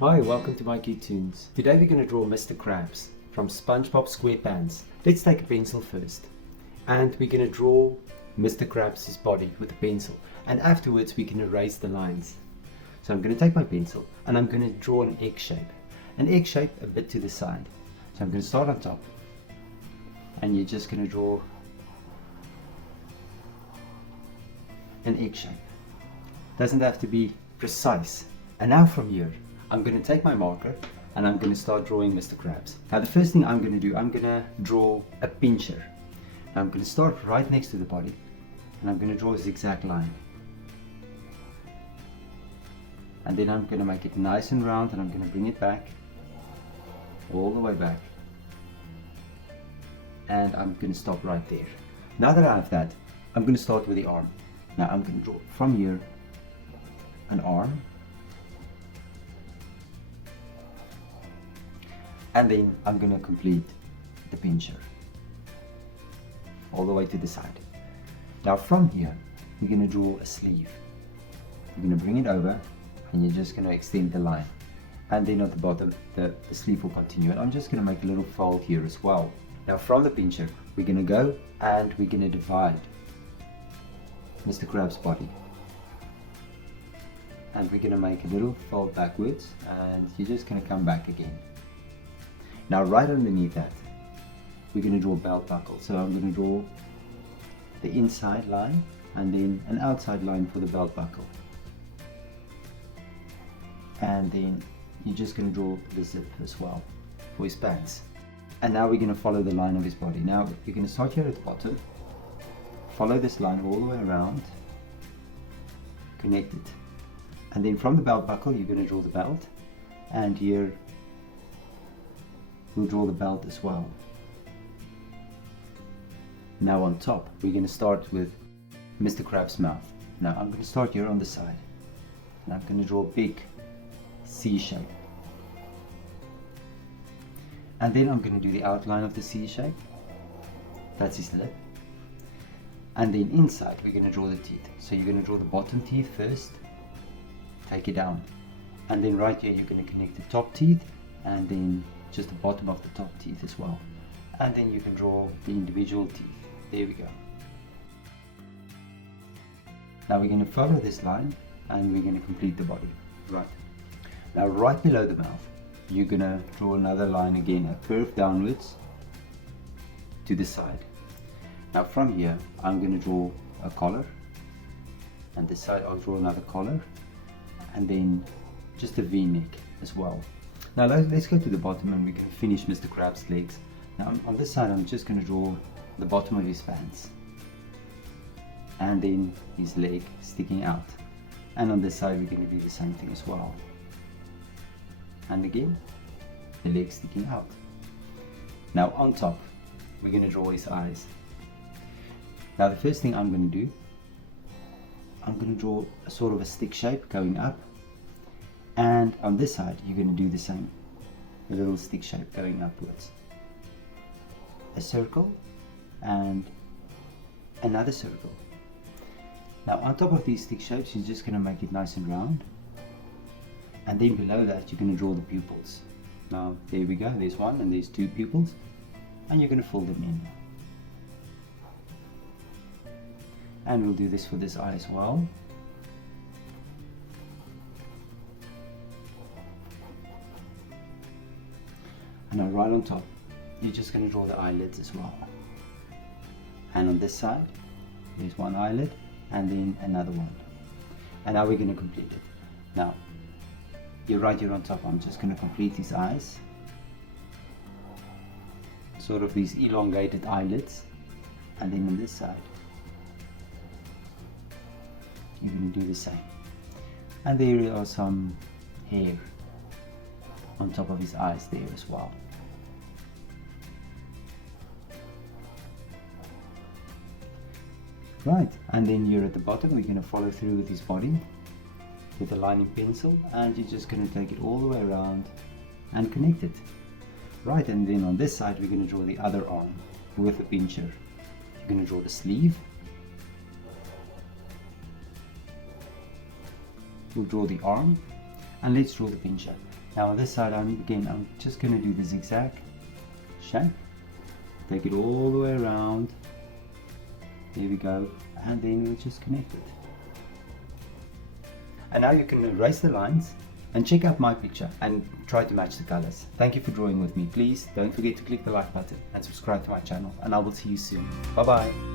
Hi, welcome to Mikey Toons. Today we're going to draw Mr. Krabs from SpongeBob SquarePants. Let's take a pencil first. And we're going to draw Mr. Krabs' body with a pencil. And afterwards we can erase the lines. So I'm going to take my pencil and I'm going to draw an egg shape. An egg shape a bit to the side. So I'm going to start on top. And you're just going to draw an egg shape. Doesn't have to be precise. And now from here, I'm going to take my marker and I'm going to start drawing Mr. Krabs. Now the first thing I'm going to do, I'm going to draw a pincher. Now I'm going to start right next to the body and I'm going to draw a zigzag line. And then I'm going to make it nice and round and I'm going to bring it back, all the way back. And I'm going to stop right there. Now that I have that, I'm going to start with the arm. Now I'm going to draw from here an arm. And then I'm going to complete the pincher all the way to the side. Now from here, we're going to draw a sleeve. You're going to bring it over and you're just going to extend the line. And then at the bottom, the sleeve will continue. And I'm just going to make a little fold here as well. Now from the pincher, we're going to go and we're going to divide Mr. Krabs' body. And we're going to make a little fold backwards and you're just going to come back again. Now right underneath that, we're going to draw a belt buckle. So I'm going to draw the inside line and then an outside line for the belt buckle. And then you're just going to draw the zip as well for his pants. And now we're going to follow the line of his body. Now you're going to start here at the bottom, follow this line all the way around, connect it. And then from the belt buckle, you're going to draw the belt. And here, we'll draw the belt as well. Now on top, we're going to start with Mr. Krabs' mouth. Now I'm going to start here on the side. And I'm going to draw a big C shape. And then I'm going to do the outline of the C shape. That's his lip. And then inside, we're going to draw the teeth. So you're going to draw the bottom teeth first. Take it down. And then right here, you're going to connect the top teeth and then just the bottom of the top teeth as well. And then you can draw the individual teeth. There we go. Now we're going to follow this line and we're going to complete the body. Right. Now right below the mouth, you're going to draw another line again, a curve downwards to the side. Now from here, I'm going to draw a collar. And this side I'll draw another collar. And then just a V-neck as well. Now let's go to the bottom and we can finish Mr. Krabs' legs. Now on this side I'm just going to draw the bottom of his pants. And then his leg sticking out. And on this side we're going to do the same thing as well. And again, the leg sticking out. Now on top, we're going to draw his eyes. Now the first thing I'm going to do, I'm going to draw a sort of a stick shape going up. And on this side, you're going to do the same, a little stick shape going upwards. A circle and another circle. Now on top of these stick shapes, you're just going to make it nice and round. And then below that, you're going to draw the pupils. Now there we go, there's one and there's two pupils. And you're going to fill them in. And we'll do this for this eye as well. And now right on top, you're just going to draw the eyelids as well. And on this side, there's one eyelid and then another one. And now we're going to complete it. Now, you're right here on top, I'm just going to complete these eyes. Sort of these elongated eyelids. And then on this side, you're going to do the same. And there are some hair on top of his eyes there as well. Right, and then here at the bottom we're going to follow through with his body with a lining pencil, and you're just going to take it all the way around and connect it. Right, and then on this side we're going to draw the other arm with a pincher. You're going to draw the sleeve. We'll draw the arm, and let's draw the pincher. Now on this side, I'm just going to do the zigzag shape. Take it all the way around. There we go. And then we'll just connect it. And now you can erase the lines and check out my picture and try to match the colors. Thank you for drawing with me. Please don't forget to click the like button and subscribe to my channel, and I will see you soon. Bye bye.